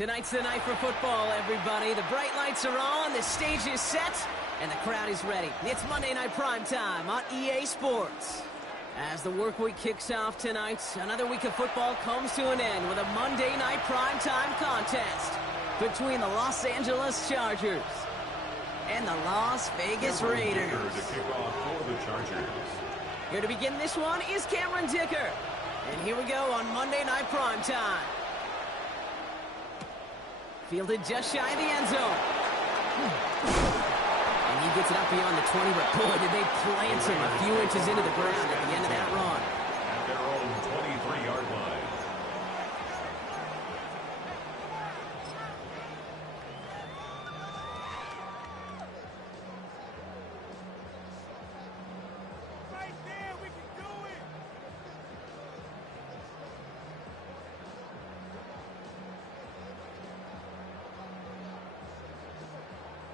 Tonight's the night for football, everybody. The bright lights are on, the stage is set, and the crowd is ready. It's Monday Night Prime Time on EA Sports. As the work week kicks off tonight, another week of football comes to an end with a Monday Night Prime Time contest between the Los Angeles Chargers and the Las Vegas Raiders. To kick off for the Chargers. Here to begin this one is Cameron Dicker. And here we go on Monday Night Prime Time. Fielded just shy of the end zone. And he gets it up beyond the 20, but boy, did they plant him a few inches into the ground at the end of that run. At their own 23-yard line.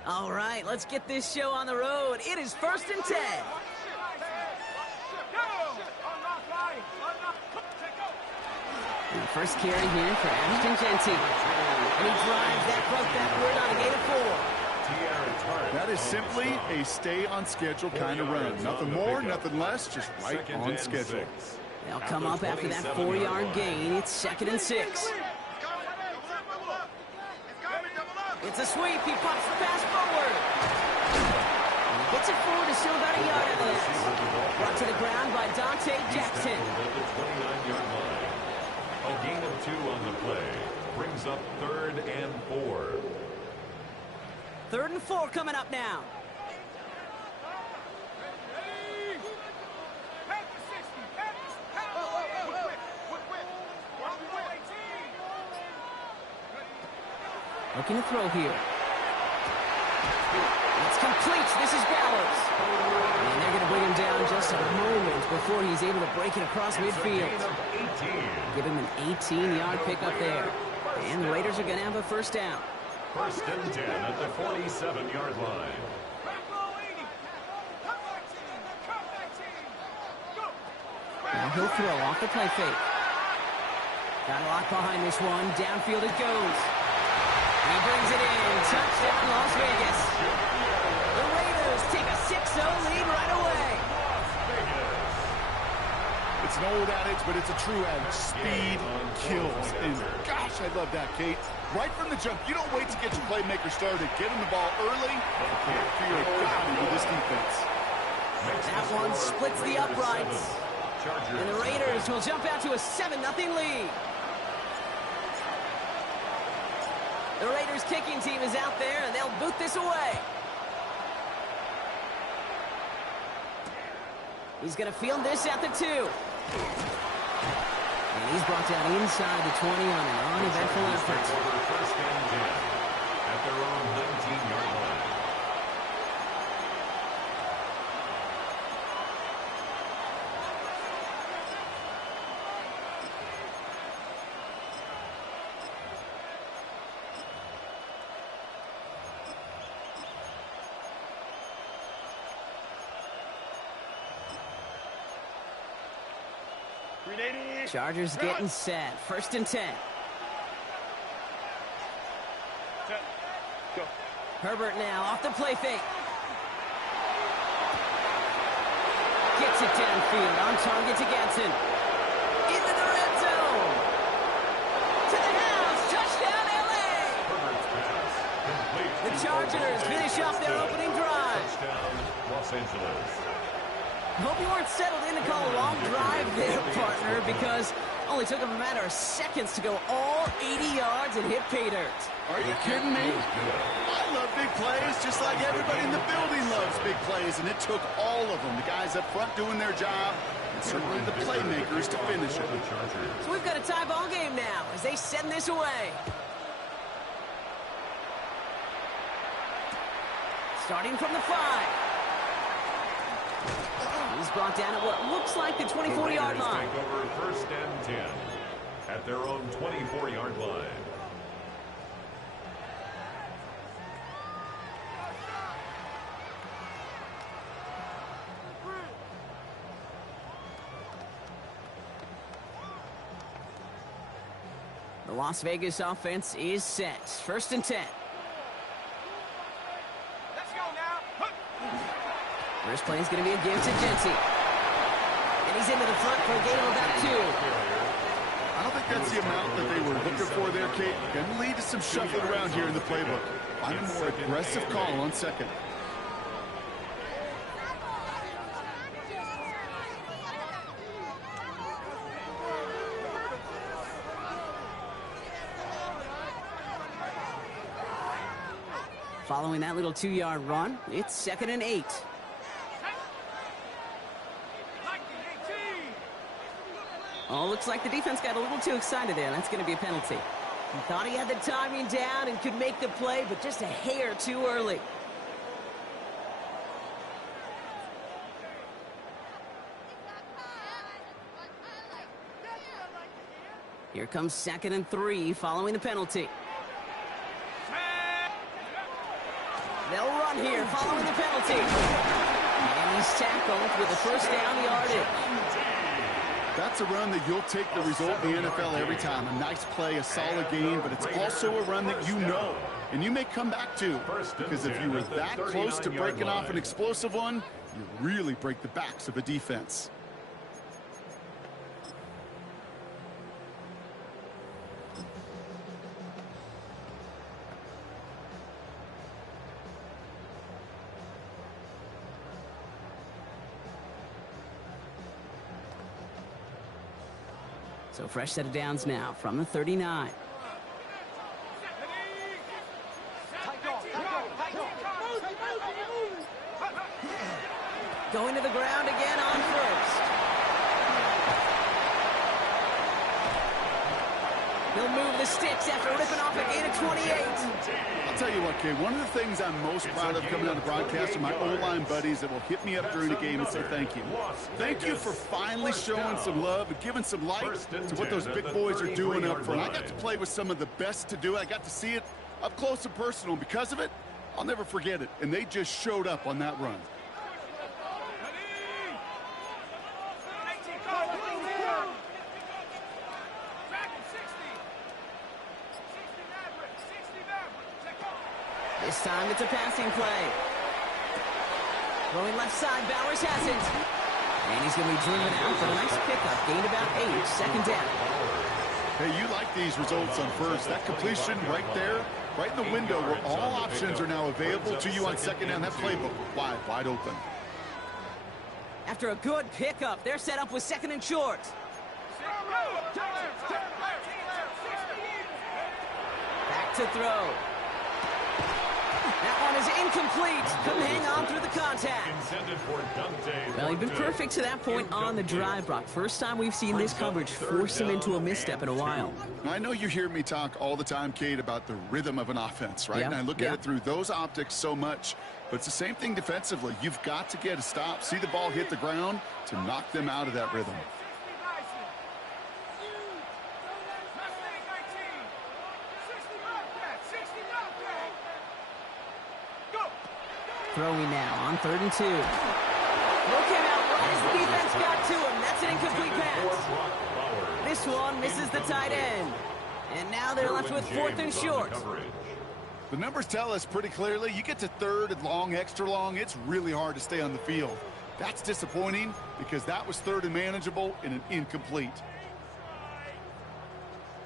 All right, let's get this show on the road. It is 1st and 10. The first carry here for Ashton Genty. And he drives that broke backward on a gain of 4. That is simply a stay-on-schedule kind of run. Nothing more, nothing less, just right on schedule. They'll come up after that 4-yard gain. It's 2nd and 6. It's a sweep. He pops the pass forward. And he gets it forward to still about a yard out of this. Brought to the ground by Dante Jackson. At the 29-yard line. A gain of 2 on the play. Brings up 3rd and 4. 3rd and 4 coming up now. Looking to throw here. It's complete. This is Bowers. And they're going to bring him down just a moment before he's able to break it across midfield. Give him an 18-yard pickup there. And the Raiders are going to have a first down. 1st and 10 at the 47-yard line. Now he'll throw off the play fake. Got a lot behind this one. Downfield it goes. He brings it in. Touchdown, Las Vegas. The Raiders take a 6-0 lead right away. It's an old adage, but it's a true adage. Speed kills. And gosh, I love that, Kate. Right from the jump, you don't wait to get your playmaker started. Get him the ball early. Fear of God into this defense. That one splits the uprights. And the Raiders will jump out to a 7-0 lead. The Raiders kicking team is out there, and they'll boot this away. He's going to field this at the 2. And he's brought down inside the 20 on an uneventful effort. 1st and 10 at their own 19-yard line. Chargers getting set. 1st and 10. Herbert now off the play fake. Gets it downfield. On target to Gatson. Into the red zone. To the house. Touchdown, LA. The Chargers finish off their opening drive. Touchdown, Los Angeles. Hope you weren't settled in to call a long drive there, partner, because it only took them a matter of seconds to go all 80 yards and hit pay dirt. Are you kidding me? I love big plays, just like everybody in the building loves big plays, and it took all of them. The guys up front doing their job, and certainly the playmakers to finish it. So we've got a tie ball game now as they send this away. Starting from the 5. He's brought down at what looks like the 24-yard line. Take over 1st and 10 at their own 24-yard line. The Las Vegas offense is set. 1st and 10. Let's go now. First play is going to be a give to Genty. And he's into the front for a gain of about 2. I don't think that's the amount that they were looking for there, Kate. Going to lead to some shuffling around here in the playbook. Find a more aggressive call on 2nd. Following that little 2-yard run, it's 2nd and 8. Oh, looks like the defense got a little too excited there. That's going to be a penalty. He thought he had the timing down and could make the play, but just a hair too early. Here comes 2nd and 3 following the penalty. They'll run here following the penalty. And he's tackled with a 1st down yardage. That's a run that you'll take the result in the NFL every time. A nice play, a solid game, but it's also a run that you know. And you may come back to, because if you were that close to breaking off an explosive one, you really break the backs of a defense. So fresh set of downs now from the 39. Going to the ground again on 1st. He'll move the sticks after ripping off a gain of 28. I'll tell you what, Kay, one of the things I'm most proud of coming out of broadcast are my O-line buddies that will hit me up during the game and say thank you. Thank you for finally showing some love and giving some light to what those big boys are doing up front. I got to play with some of the best to do it. I got to see it up close and personal. Because of it, I'll never forget it. And they just showed up on that run. This time it's a passing play. Going left side, Bowers has it. And he's going to be driven out for a nice pickup. Gained about 8, 2nd down. Hey, you like these results on 1st. That completion right there, right in the window where all options are now available to you on 2nd down. That playbook wide open. After a good pickup, they're set up with 2nd and short. Back to throw. That one is incomplete. Couldn't hang on through the contact. Well, he'd been perfect to that point on the drive, Brock. First time we've seen this coverage force him into a misstep in a while. I know you hear me talk all the time, Kate, about the rhythm of an offense, right? Yeah. And I look at it through those optics so much. But it's the same thing defensively. You've got to get a stop, see the ball hit the ground to knock them out of that rhythm. Throwing now on 3rd and 2. Look out right as the defense got to him. That's an incomplete pass. This one misses the tight end. And now they're left with 4th and short. The numbers tell us pretty clearly, you get to 3rd and long, extra long, it's really hard to stay on the field. That's disappointing because that was 3rd and manageable and an incomplete.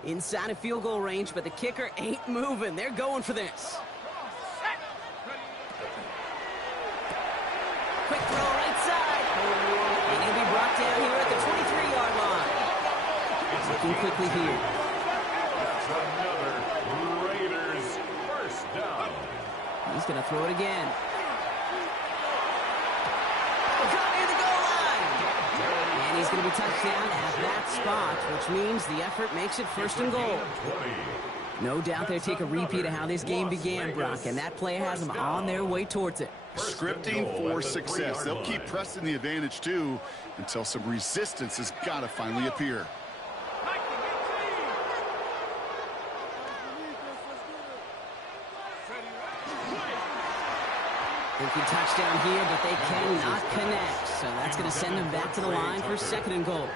Inside of field goal range, but the kicker ain't moving. They're going for this. Quick throw right side. And he'll be brought down here at the 23-yard line. Looking quickly here. Another Raiders 1st down. He's going to throw it again. Caught near the goal line. And he's going to be touched down at that spot, which means the effort makes it 1st and goal. No doubt they take a repeat of how this game began, Brock, and that play has them on their way towards it. Scripting for success. They'll keep pressing the advantage, too, until some resistance has got to finally appear. Thinking touchdown here, but they cannot connect. So that's going to send them back to the line for 2nd and goal.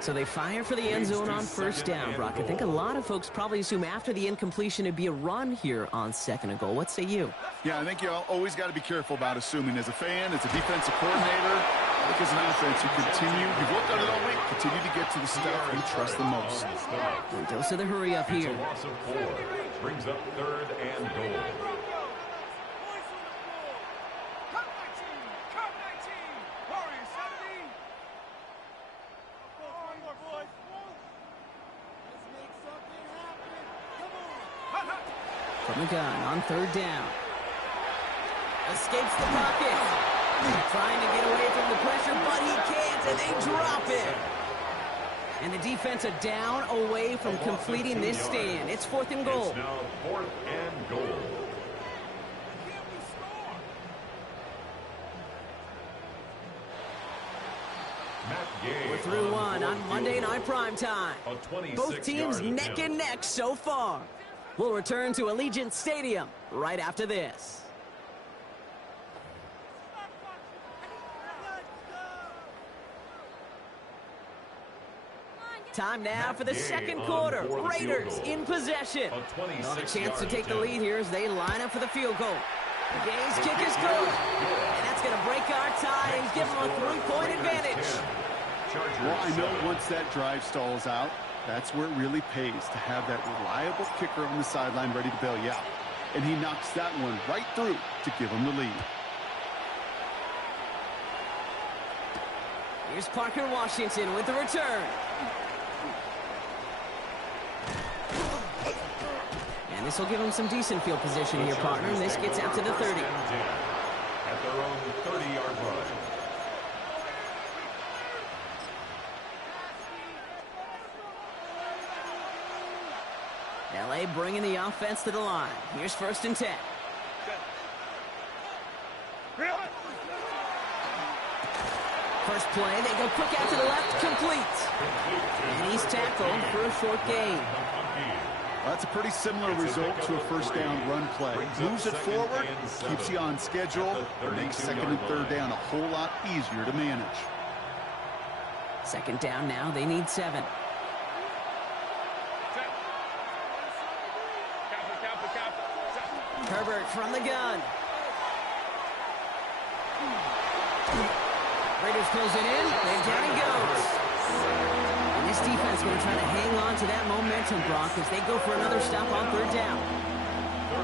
So they fire for the end zone on 1st down, Brock. I think a lot of folks probably assume after the incompletion it'd be a run here on 2nd and goal. What say you? Yeah, I think you always got to be careful about assuming. As a fan, as a defensive coordinator, I think as an offense, you've worked on it all week, continue to get to the stuff you trust the most. And dose of the hurry up here. It's a loss of 4. Brings up 3rd and goal. From the gun on 3rd down. Escapes the pocket. Trying to get away from the pressure, but he can't, and they drop it. And the defense a down away from completing this stand. It's 4th and goal. It's now 4th and goal. We're through one on Monday Night Primetime. Both teams neck and neck so far. We'll return to Allegiant Stadium right after this. Time now for the 2nd quarter. Raiders in possession. Well, a chance to take the lead here as they line up for the field goal. The game's kick is good. And that's going to break our tie and give them a 3-point advantage. Well, I know once that drive stalls out, that's where it really pays to have that reliable kicker on the sideline ready to bail you out. And he knocks that one right through to give him the lead. Here's Parker Washington with the return. And this will give him some decent field position here, partner. And this gets out to the 30. At their own 30-yard line. LA bringing the offense to the line. Here's 1st and 10. First play, they go quick out to the left, complete. And he's tackled for a short gain. Well, that's a pretty similar result to a 1st down run play. Moves it forward, keeps you on schedule, makes 2nd and 3rd down a whole lot easier to manage. 2nd down now, they need 7. Herbert from the gun. Raiders close it in, and down he goes. And this defense is going to try to hang on to that momentum, Brock, as they go for another stop on 3rd down.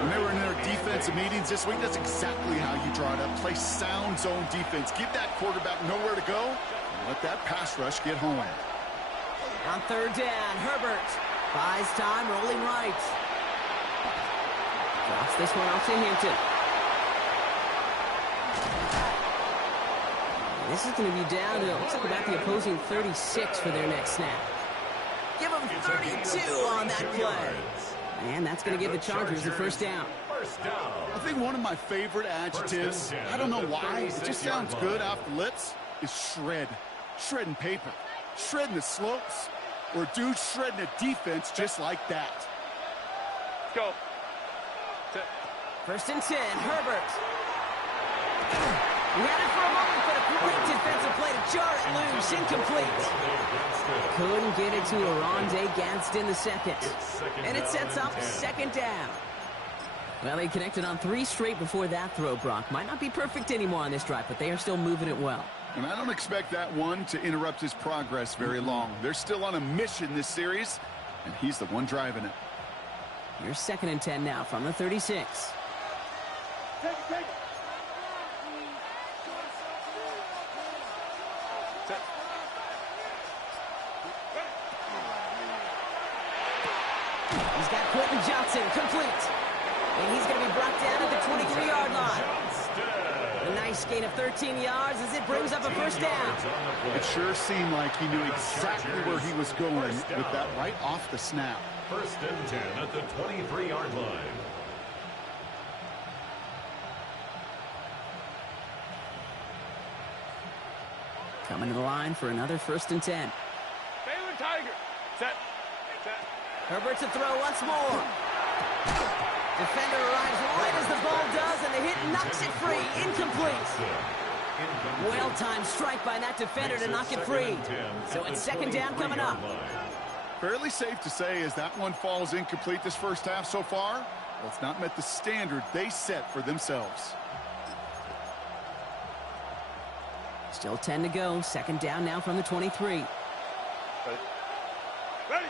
When they were in their defensive meetings this week, that's exactly how you draw it up. Play sound zone defense. Give that quarterback nowhere to go, and let that pass rush get home. On 3rd down, Herbert buys time, rolling right. Drops this one off to Hampton. This is going to be down to, looks like about the opposing 36 for their next snap. Give them 32 on that play. And that's going to give the Chargers the 1st down. I think one of my favorite adjectives, I don't know why, it just sounds good off the lips, is shred. Shredding paper. Shredding the slopes. Or dude shredding a defense just like that. Let's go. 1st and 10, Herbert. He had it for a moment, but a great defensive play to jar it loose. Incomplete. Couldn't get it to Aronde Gadsden the 2nd. And it sets up 2nd down. Well, they connected on 3 straight before that throw, Brock. Might not be perfect anymore on this drive, but they are still moving it well. And I don't expect that one to interrupt his progress very long. They're still on a mission this series, and he's the one driving it. Here's 2nd and 10 now from the 36. Take it. He's got Quentin Johnson complete. And he's going to be brought down at the 23-yard line. A nice gain of 13 yards as it brings up a 1st down. It sure seemed like he knew exactly where he was going with that right off the snap. 1st and 10 at the 23-yard line. Coming to the line for another 1st and 10. Baylor Tiger. Set. Herbert to throw once more. Defender arrives right as the ball does, and the hit knocks it free. Incomplete. Well-timed strike by that defender to knock it free. So it's second down coming up. Fairly safe to say as that one falls incomplete this first half so far, well, it's not met the standard they set for themselves. Still 10 to go. Second down now from the 23. Ready.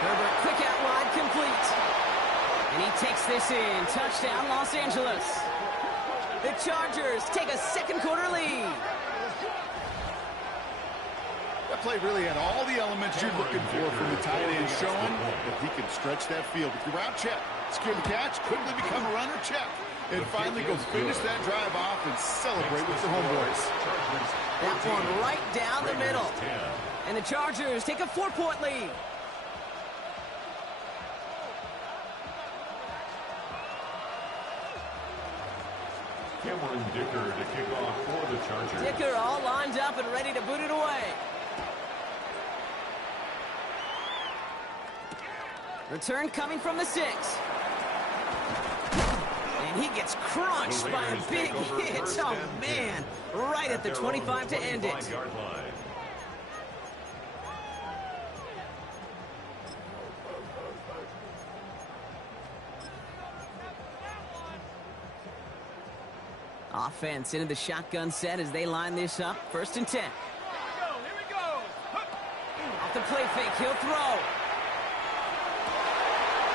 Herbert, quick out wide, complete. And he takes this in. Touchdown, Los Angeles. The Chargers take a second quarter lead. That play really had all the elements you're looking for from the tight end, showing that he can stretch that field with your route check. Secure the catch, quickly become a runner check. And finally go finish that drive off and celebrate with the homeboys. That one right down the middle. And the Chargers take a 4-point lead. Cameron Dicker to kick off for the Chargers. Dicker all lined up and ready to boot it away. Return coming from the 6. And he gets crunched by a big hit. Oh, man. Right at the 25 to end it. Offense into the shotgun set as they line this up. First and 10. Here we go. Off the play fake, he'll throw.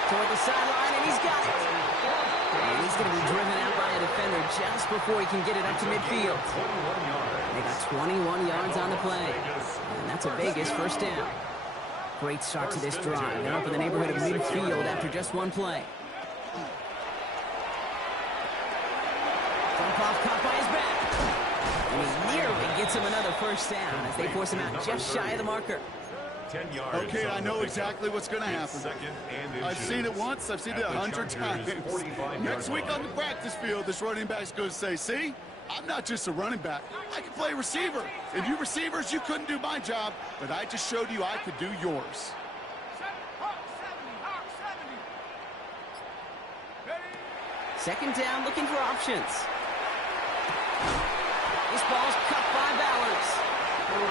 Toward the sideline, and he's got it. And he's going to be driven out by a defender just before he can get it up to midfield. They got 21 yards on the play. And that's a Vegas first down. Great start to this drive. They're up in the neighborhood of midfield after just one play. Jump off caught by his back. And he nearly gets him another first down as they force him out just shy of the marker. 10 yards. Okay, I know exactly what's going to happen. I've seen it once. I've seen it 100 times. Next week on the practice field, this running back's going to say, see, I'm not just a running back. I can play receiver. And you receivers, you couldn't do my job, but I just showed you I could do yours. Second down, looking for options. This ball's cut by Bowers.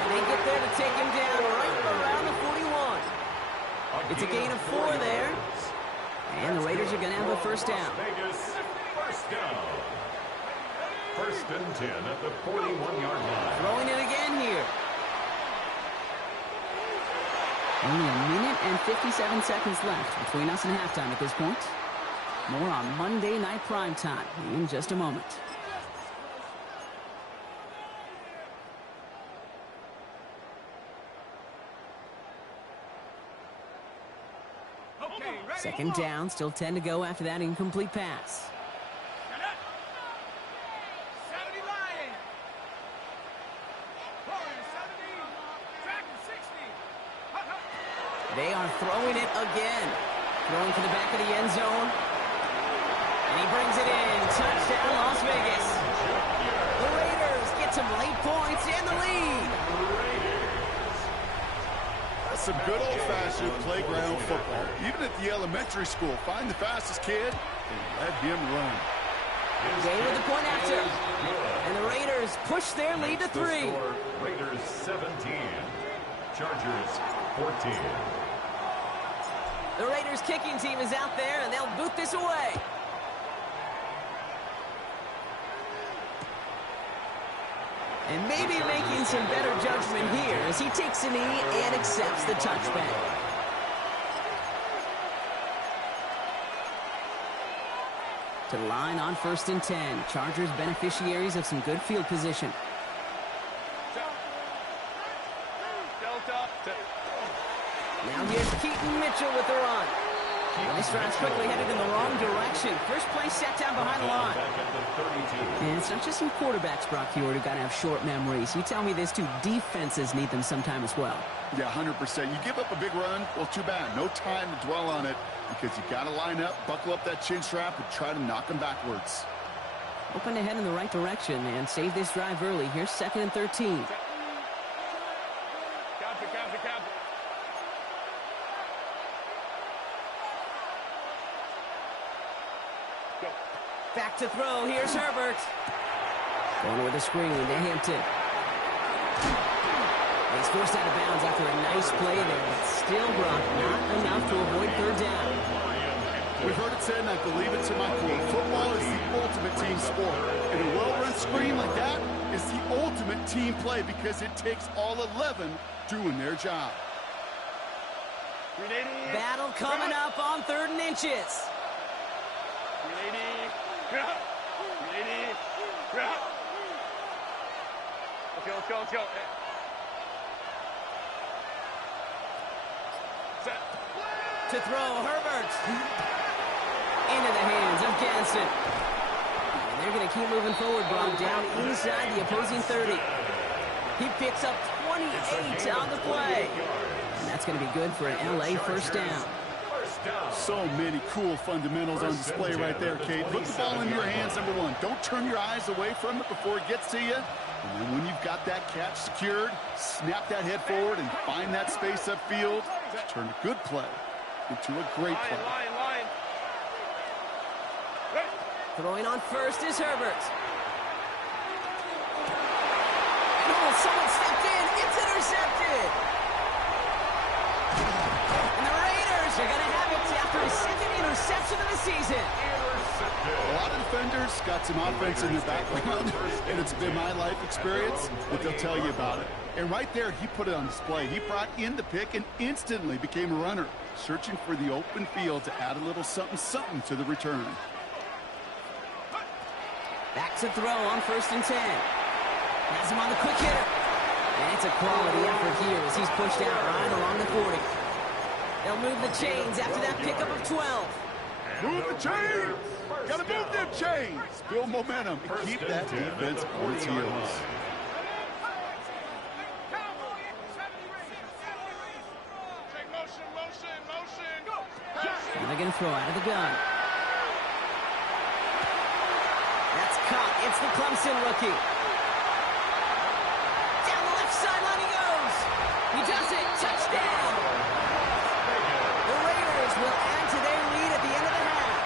They get there to take him down right around the 41. It's a gain of 4 there. And the Raiders are going to have a first down. First down. First and 10 at the 41-yard line. Throwing it again here. Only a minute and 57 seconds left between us and halftime at this point. More on Monday Night Primetime in just a moment. Second down, still 10 to go after that incomplete pass. They are throwing it again. Throwing to the back of the end zone. And he brings it in. Touchdown, Las Vegas. The Raiders get some late points and the lead. That's some good old-fashioned playground football. Even at the elementary school, find the fastest kid and let him run. They with the point after. And the Raiders push their lead to 3. Raiders 17. Chargers 14. The Raiders kicking team is out there, and they'll boot this away. And maybe making some better judgment here as he takes a knee and accepts the touchback. To the line on first and 10. Chargers beneficiaries of some good field position. Now here's Keaton Mitchell with the run. And this drive's quickly headed in the wrong direction. First play set down behind the line. And it's not just some quarterbacks, Brock Huard, who got to have short memories. You tell me this too, defenses need them sometime as well. Yeah, 100%. You give up a big run, well, too bad. No time to dwell on it because you got to line up, buckle up that chin strap, and try to knock them backwards. Hoping to head in the right direction and save this drive early. Here's second and 13. Back to throw. Here's Herbert. Going with a screen to Hampton. He's forced out of bounds after a nice play there, but still, Brock, not enough to avoid third down. We've heard it said, and I believe it to my core, football is the ultimate team sport. And a well-run screen like that is the ultimate team play because it takes all 11 doing their job. Battle coming up on 3rd and inches. Let's go. Set. To throw, Herbert. Into the hands of Ganson. And they're going to keep moving forward, Brock, down inside the opposing 30. He picks up 28 on the play. And that's going to be good for an LA first down. So many cool fundamentals on display right there, Kate. Put the ball in your hands, number one. Don't turn your eyes away from it before it gets to you. And then when you've got that catch secured, snap that head forward and find that space upfield. Turn a good play into a great play. Line. Throwing on first is Herbert. Oh, someone stepped in. It's intercepted. And the Raiders are going to have it after his 2nd interception of the season. A lot of defenders got some offense in their background, and it's been my life experience that they'll tell you about it. And right there, he put it on display. He brought in the pick and instantly became a runner, searching for the open field to add a little something to the return. Back to throw on 1st and 10. Has him on the quick hitter. And it's a quality effort here as he's pushed out right along the 40. They'll move the chains after that pickup of 12. Move the chains! Gotta move them chains! Build momentum and keep that defense on its heels. Now they're going to throw out of the gun. That's caught. It's the Clemson rookie. Down the left sideline he goes. He does it. Touchdown. The Raiders will add to their lead at the end of the half.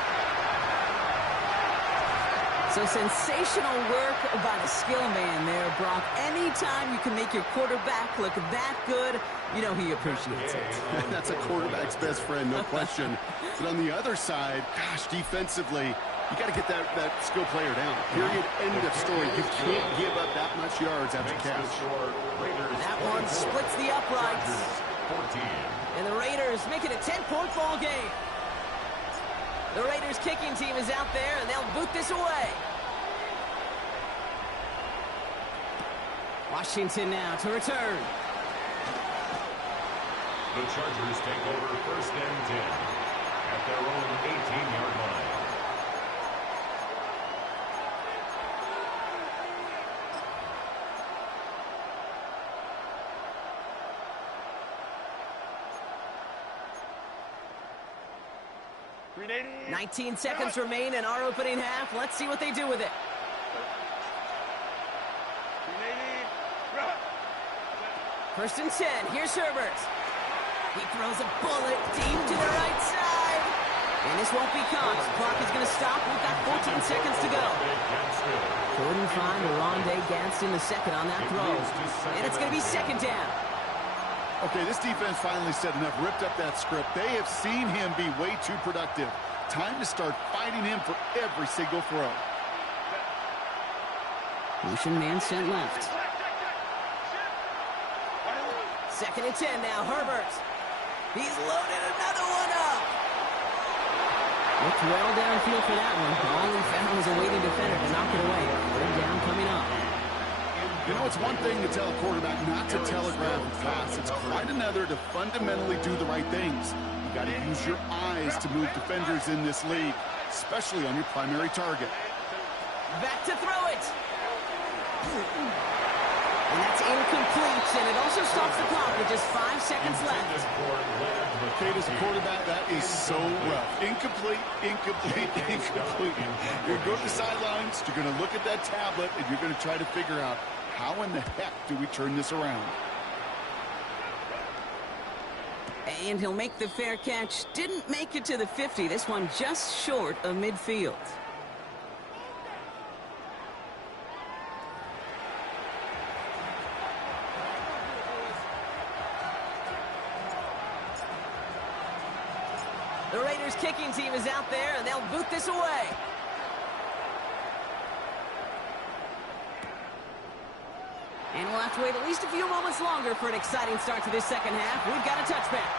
So sensational work by the skill man there, Brock. Anytime you can make your quarterback look that good, you know he appreciates it. That's a quarterback's best friend, no question. But on the other side, gosh, defensively, you got to get that skill player down. Period. End of story. You can't give up that much yards after catch. That one splits the uprights. And the Raiders make it a 10-point ball game. The Raiders kicking team is out there, and they'll boot this away. Washington now to return. The Chargers take over 1st and 10 at their own 18-yard line. $380. 19 seconds remain in our opening half. Let's see what they do with it. First and 10. Here's Herbert. He throws a bullet deep to the right side. And this won't be caught. Clock is going to stop. We've got 14 seconds to go. Couldn't find Rondé Gadsden the second on that throw. And it's going to be 2nd down. Okay, this defense finally said enough, ripped up that script. They have seen him be way too productive. Time to start fighting him for every single throw. Motion man sent left. 2nd and 10 now, Herbert. He's loaded another one up. Looked well downfield for that one. All he found was a waiting defender to knock it away. 3rd down coming up. You know, it's one thing to tell a quarterback not to telegraph a pass. It's quite another to fundamentally do the right things. You got to use your eyes to move defenders in this league, especially on your primary target. Back to throw it. And that's incomplete, and it also stops the clock with just 5 seconds left. Kate, as a quarterback, that is so rough. Incomplete. You're going to the sidelines, you're going to look at that tablet, and you're going to try to figure out, how in the heck do we turn this around? And he'll make the fair catch. Didn't make it to the 50. This one just short of midfield. The Raiders' kicking team is out there, and they'll boot this away. And we'll have to wait at least a few moments longer for an exciting start to this second half. We've got a touchback.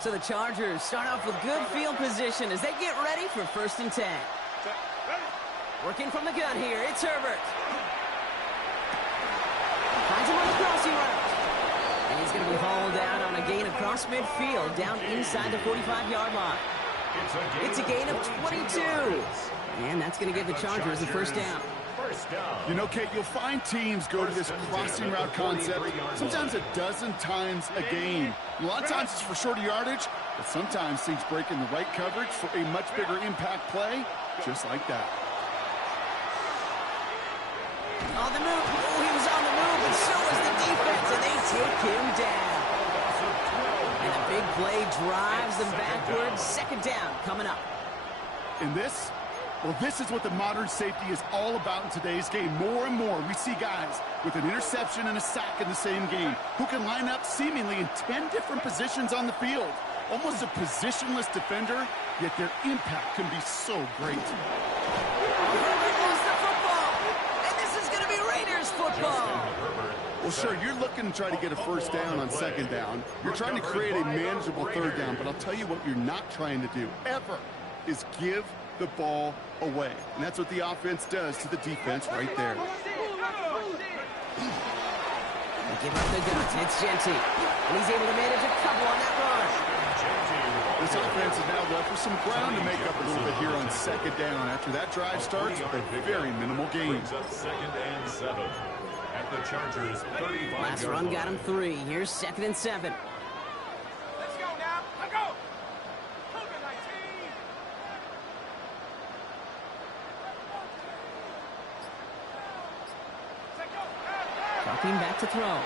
So the Chargers start off with good field position as they get ready for 1st and 10. Working from the gun here, it's Herbert. Finds him on the crossing route. And he's going to be hauled down on a gain across midfield, down inside the 45-yard line. It's a gain of 22. And that's going to give the Chargers the first down. You know, Kate, you'll find teams go to this crossing route concept sometimes a dozen times a game. A lot of times it's for shorter yardage, but sometimes things break in the right coverage for a much bigger impact play, just like that. On the move. Oh, he was on the move, and so was the defense, and they take him down. And a big play drives them backwards. 2nd down coming up. And this? Well, this is what the modern safety is all about in today's game. More and more, we see guys with an interception and a sack in the same game who can line up seemingly in 10 different positions on the field. Almost a positionless defender, yet their impact can be so great. Herbert loses the football, and this is going to be Raiders football. Well, sure, you're looking to try to get a first down on 2nd down. You're trying to create a manageable 3rd down, but I'll tell you what you're not trying to do, ever, is give the ball away. And that's what the offense does to the defense right there. Give up the guts. It's Genty. And he's able to manage a couple on that run. This offense is now left with some ground to make up a little bit here on 2nd down. After that drive starts with a very minimal gain. 2nd and 7 at the Chargers 35. Last run got him 3. Here's 2nd and 7. Let's go now. Let's go. Talking back to throw. The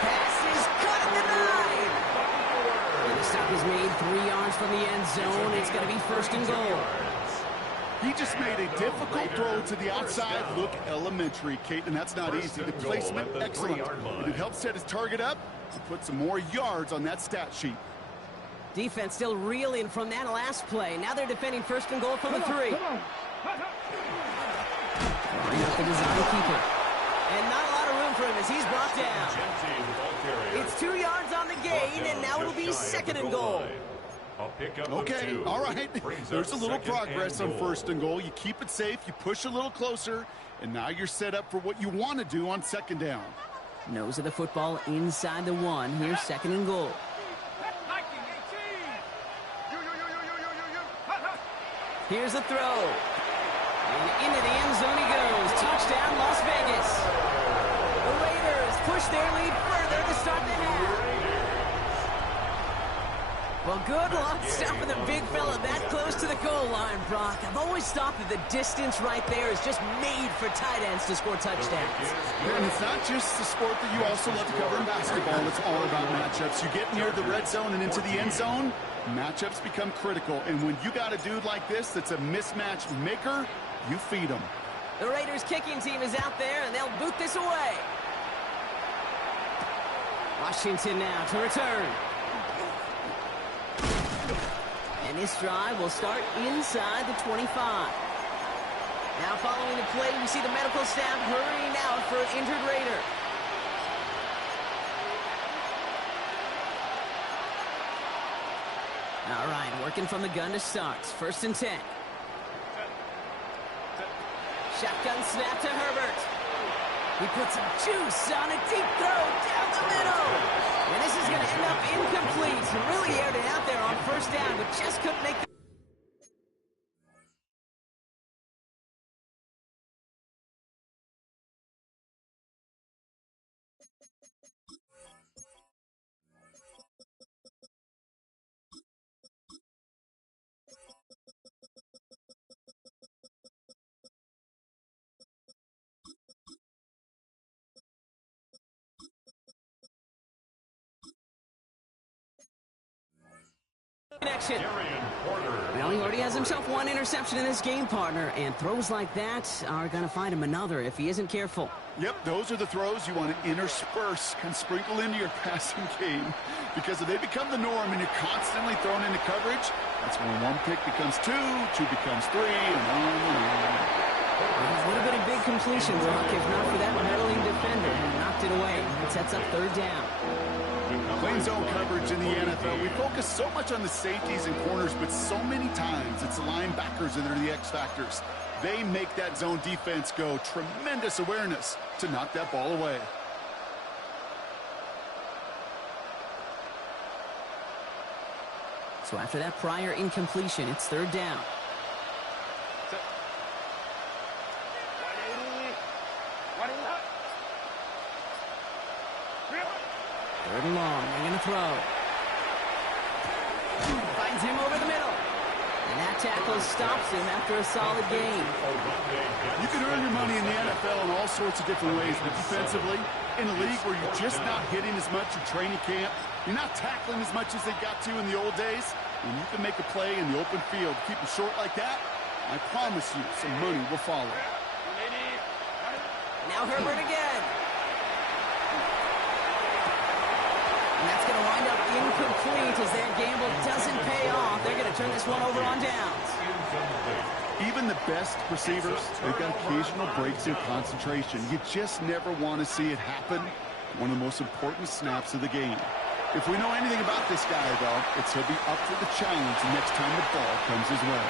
pass is cut and denied. And the stop is made 3 yards from the end zone. It's going to be 1st and goal. He just made a difficult throw to the outside. Look elementary, Kate, and that's not easy. The placement, excellent. And it helps set his target up to put some more yards on that stat sheet. Defense still reeling from that last play. Now they're defending 1st and goal from the 3. Bring up the design keeper. And not a lot of room for him as he's brought down. It's 2 yards on the gain, and now it'll be 2nd and goal. Okay, all right. There's a little progress on 1st and goal. You keep it safe, you push a little closer, and now you're set up for what you want to do on 2nd down. Nose of the football inside the 1. Here's 2nd and goal. Here's the throw. And into the end zone he goes. Touchdown, Las Vegas. The Raiders push their lead further to start the half. Well, good luck stopping the big fella that close to the goal line, Brock. I've always thought that the distance right there is just made for tight ends to score touchdowns. And it's not just the sport that you also love to cover in basketball. It's all about matchups. You get near the red zone and into the end zone, matchups become critical. And when you got a dude like this that's a mismatch maker, you feed him. The Raiders' kicking team is out there, and they'll boot this away. Washington now to return. And this drive will start inside the 25. Now following the play, we see the medical staff hurrying out for an injured Raider. All right, working from the gun to start. 1st and 10. Shotgun snap to Herbert. He puts some juice on a deep throw down the middle. And this is going to end up incomplete. He really aired it out there on 1st down, but just couldn't make the connection. Well, he already has himself one interception in this game, partner, and throws like that are going to find him another if he isn't careful. Yep, those are the throws you want to intersperse and sprinkle into your passing game, because if they become the norm and you're constantly thrown into coverage, that's when one pick becomes two, two becomes three, and on and on. It would have been a big completion, Brock, if not for that meddling defender who knocked it away. It sets up third down. Playing zone coverage in the NFL, we focus so much on the safeties and corners, but so many times it's the linebackers that are the X factors. They make that zone defense go. Tremendous awareness to knock that ball away. So after that prior incompletion, it's third down. Third and long, they're going to throw. Finds him over the middle. And that tackle stops him after a solid gain. You can earn your money in the NFL in all sorts of different ways, but defensively, in a league where you're just not hitting as much in training camp, you're not tackling as much as they got to in the old days, when you can make a play in the open field, keep them short like that, I promise you some money will follow. Now Herbert again. And that's going to wind up incomplete as their gamble doesn't pay off. They're going to turn this one over on downs. Even the best receivers, they've got occasional breaks in concentration. You just never want to see it happen. One of the most important snaps of the game. If we know anything about this guy, though, it's he'll be up for the challenge next time the ball comes his way.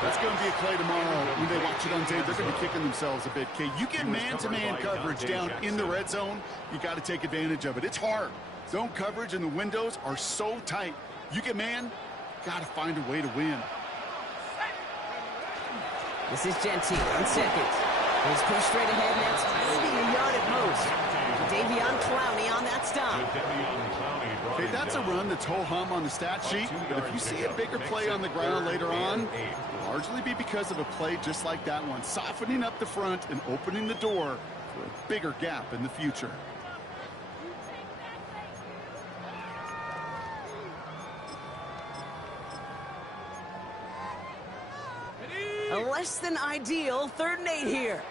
That's going to be a play tomorrow. When they watch it on tape, they're going to be kicking themselves a bit. Kate, you get man-to-man coverage down in the red zone, you got to take advantage of it. It's hard. Zone coverage and the windows are so tight. You get man, got to find a way to win. This is Gentile on second. He's pushed straight ahead, and that's maybe a yard at most. Davion Clowney on that stop. Okay, that's a run that's ho-hum on the stat sheet, but if you see a bigger play on the ground later on, it'll largely be because of a play just like that one, softening up the front and opening the door for a bigger gap in the future. A less than ideal 3rd and 8 here.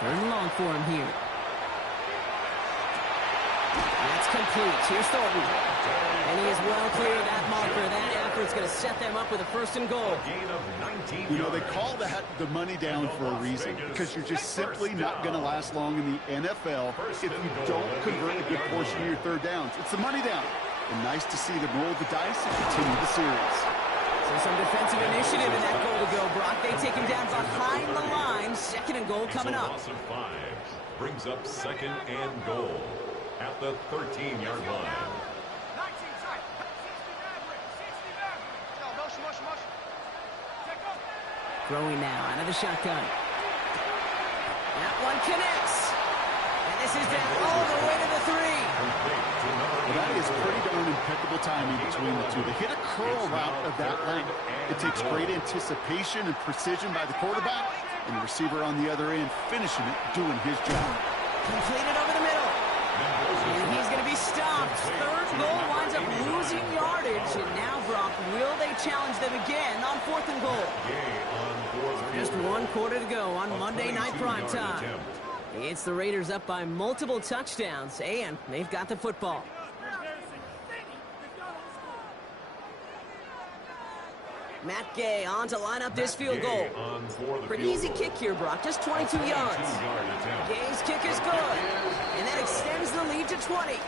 Third and long for him here. That's complete. Here's Thornton. And he is well clear of that marker. That effort's going to set them up with a 1st and goal. You know, they call that the money down for a reason, because you're just simply not going to last long in the NFL if you don't convert a good portion of your 3rd downs. It's the money down. And nice to see them roll the dice and continue the series. So some defensive initiative in that goal to go, Brock. They take him down behind the line. 2nd and goal coming up. Loss of 5 brings up 2nd and goal at the 13-yard line. Throwing now out of the shotgun. That one connects. And this is down all the way to the 3. Well, that is pretty darn impeccable timing between the two. They hit a curl route of that length. It takes great anticipation and precision by the quarterback, and the receiver on the other end finishing it, doing his job. Completed over the middle. And he's going to be stopped. 3rd goal winds up losing yardage. And now, Brock, will they challenge them again on 4th and goal? Just 1 quarter to go on Monday Night Primetime. It's the Raiders up by multiple touchdowns, and they've got the football. Matt Gay on to line up this field goal. Pretty easy kick here, Brock, just 22 yards. Gay's kick is good, and that extends the lead to 20.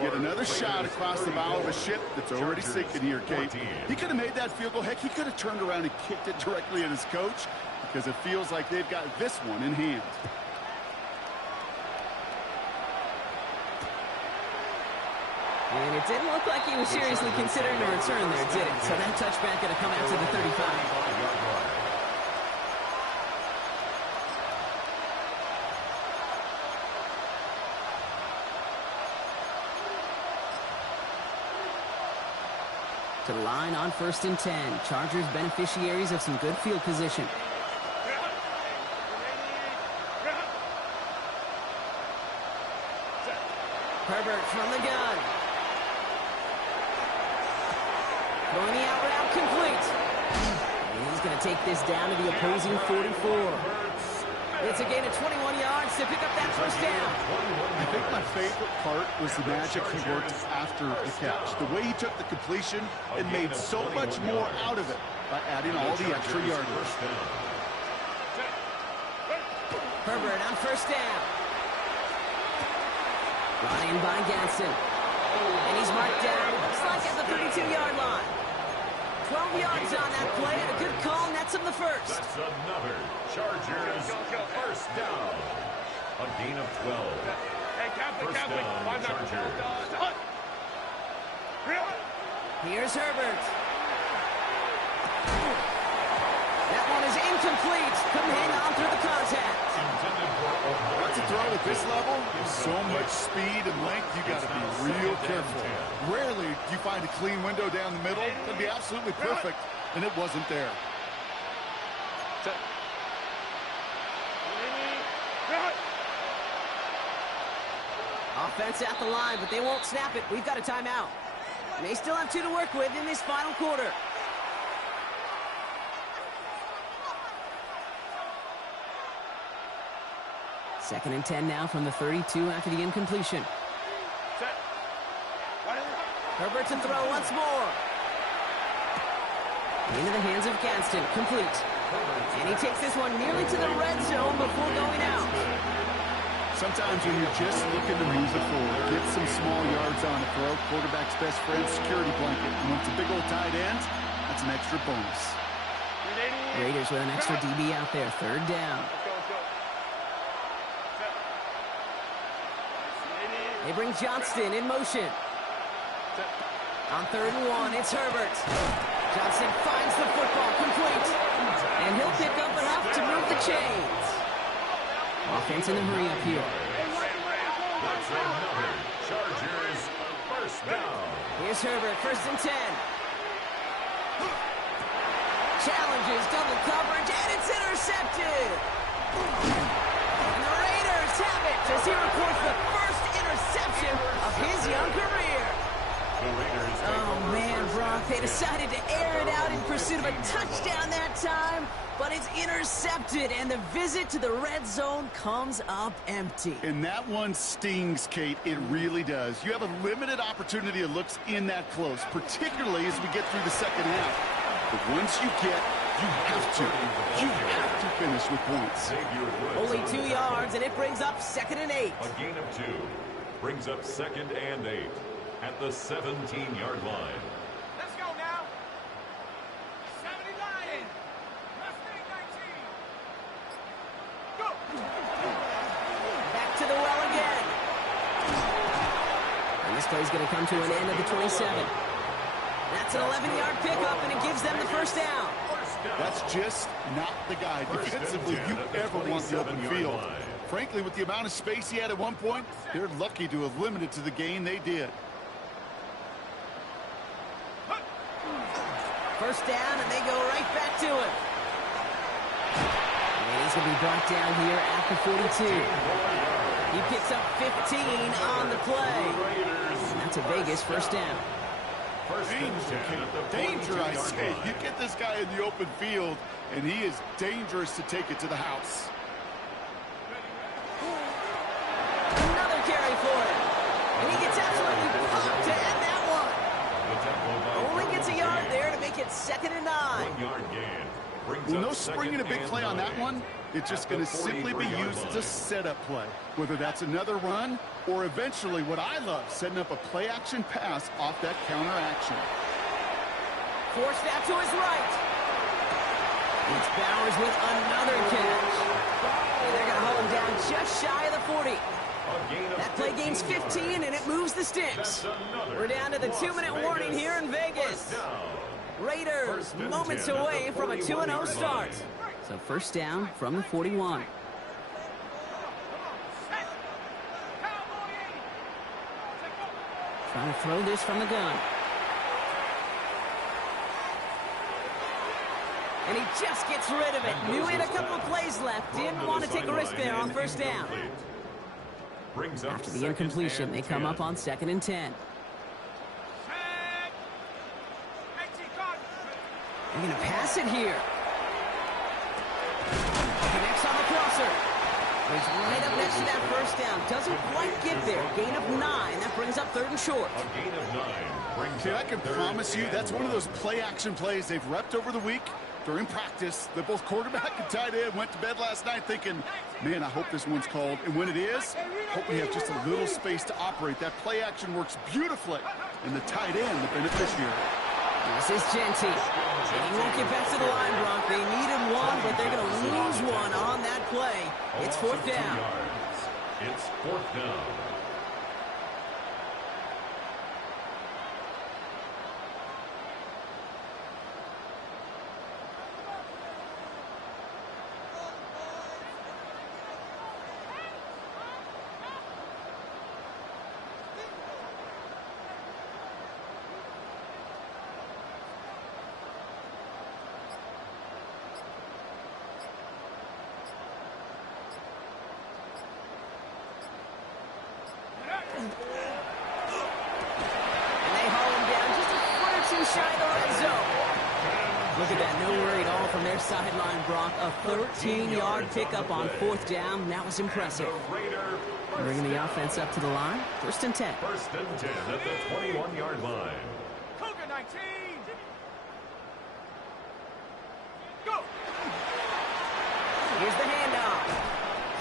Get another shot across the bow of a ship that's already sinking here, Kate. He could have made that field goal. Heck, he could have turned around and kicked it directly at his coach, because it feels like they've got this one in hand. And it didn't look like he was seriously considering a return there, did it? So that touchback going to come out to the 35. To the line on 1st and 10. Chargers beneficiaries of some good field position. from the gun. Throwing the out route complete. And he's going to take this down to the opposing 44. It's a gain of 21 yards to pick up that first down. I think my favorite part was the magic he worked after the catch. The way he took the completion and made so much more out of it by adding all the extra yardage. Herbert on first down. Brought in by Ganson. And he's marked down, looks like at the 32-yard line. 12 yards on that play, and a good call nets him the first. That's another Chargers first down. A gain of 12. Hey, Catholic, First down, Chargers. Here's Herbert. That one is incomplete. Couldn't hang on through the contact. To throw at this level, so much speed and length, you got to be real careful. Rarely do you find a clean window down the middle. That'd be absolutely perfect, and it wasn't there. Offense at the line, but they won't snap it. We've got a timeout. They still have 2 to work with in this final quarter. Second and 10 now from the 32 after the incompletion. Herbert to throw once more. Into the hands of Gadsden, complete. And he takes this one nearly to the red zone before going out. Sometimes when you're just looking to move it forward, get some small yards on a throw, quarterback's best friend, security blanket. And when it's a big old tight end, that's an extra bonus. Raiders with an extra DB out there, third down. They bring Johnston in motion. On 3rd and 1, it's Herbert. Johnston finds the football, complete. And he'll pick up enough to move the chains. Offense in the hurry up here. That's another Chargers first down. Here's Herbert, 1st and 10. Challenges double coverage, and it's intercepted. And the Raiders have it as he records the first interception of his young career. Oh, man, Brock, they decided to air it out in pursuit of a touchdown that time, but it's intercepted, and the visit to the red zone comes up empty. And that one stings, Kate. It really does. You have a limited opportunity of looks in that close, particularly as we get through the second half. But once you have to finish with points. Only 2 yards, and it brings up 2nd and 8. A gain of 2 brings up 2nd and 8 at the 17-yard line. Let's go now. 79. Let's make 19. Go. Back to the well again. And this play's going to come to an end of the 27. That's an 11-yard pickup, and it gives them the first down. That's just not the guy defensively you ever want the open field. Frankly, with the amount of space he had at one point, they're lucky to have limited to the gain they did. First down, and they go right back to it. And he's going to be brought down here at the 42. He picks up 15 on the play. And that's a Vegas first down. Danger, I say. You get this guy in the open field, and he is dangerous to take it to the house. Another carry for him. And he gets absolutely pumped to end that one. Only gets a yard there to make it 2nd and 9. 1-yard gain. Well, no springing a big play on that one. It's just going to simply be used as a setup play, whether that's another run or eventually what I love, setting up a play-action pass off that counter action. Forced out to his right. It's Bowers with another catch. And they're going to hold him down just shy of the 40. That play gains 15, and it moves the sticks. We're down to the 2-minute warning here in Vegas. Raiders moments away from a 2-0 start. So first down from the 41. Trying to throw this from the gun. And he just gets rid of it. Knew he had a couple of plays left. Didn't want to take a risk there on first down. Brings up After the second incompletion, and they come 10. up on 2nd and 10. Set. They're going to pass it here. Connects on the crosser. He's right up next to that first down. Doesn't quite get there. Gain of 9. That brings up 3rd and short. A gain of 9 brings Okay, up I can 3rd promise you and that's one of 1. those play-action plays they've repped over the week during practice. That both quarterback and tight end went to bed last night thinking, man, I hope this one's called. And when it is, hope we have just a little space to operate. That play-action works beautifully, and the tight end, the beneficiary. This is Genty. And he won't get back to the line, Bronk. They needed one, but they're going to lose one on that play. It's 4th down. It's 4th down. And they haul him down just a foot or two shy of the red zone. Look at that, no worry at all from their sideline, Brock. A 13-yard pickup on 4th down. That was impressive. The Raider Bringing the offense up to the line. 1st and 10. 1st and 10 at the 21-yard line. Cougar 19. Go. Here's the handoff.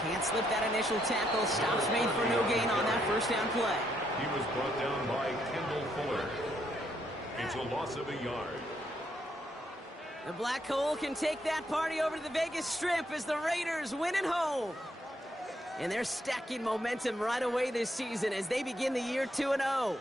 Can't slip that initial tackle. Stops made for no gain on that 1st down play. He was brought down by Kendall Fuller. It's a loss of a yard. The Black Hole can take that party over to the Vegas Strip as the Raiders win at home. And they're stacking momentum right away this season as they begin the year 2-0.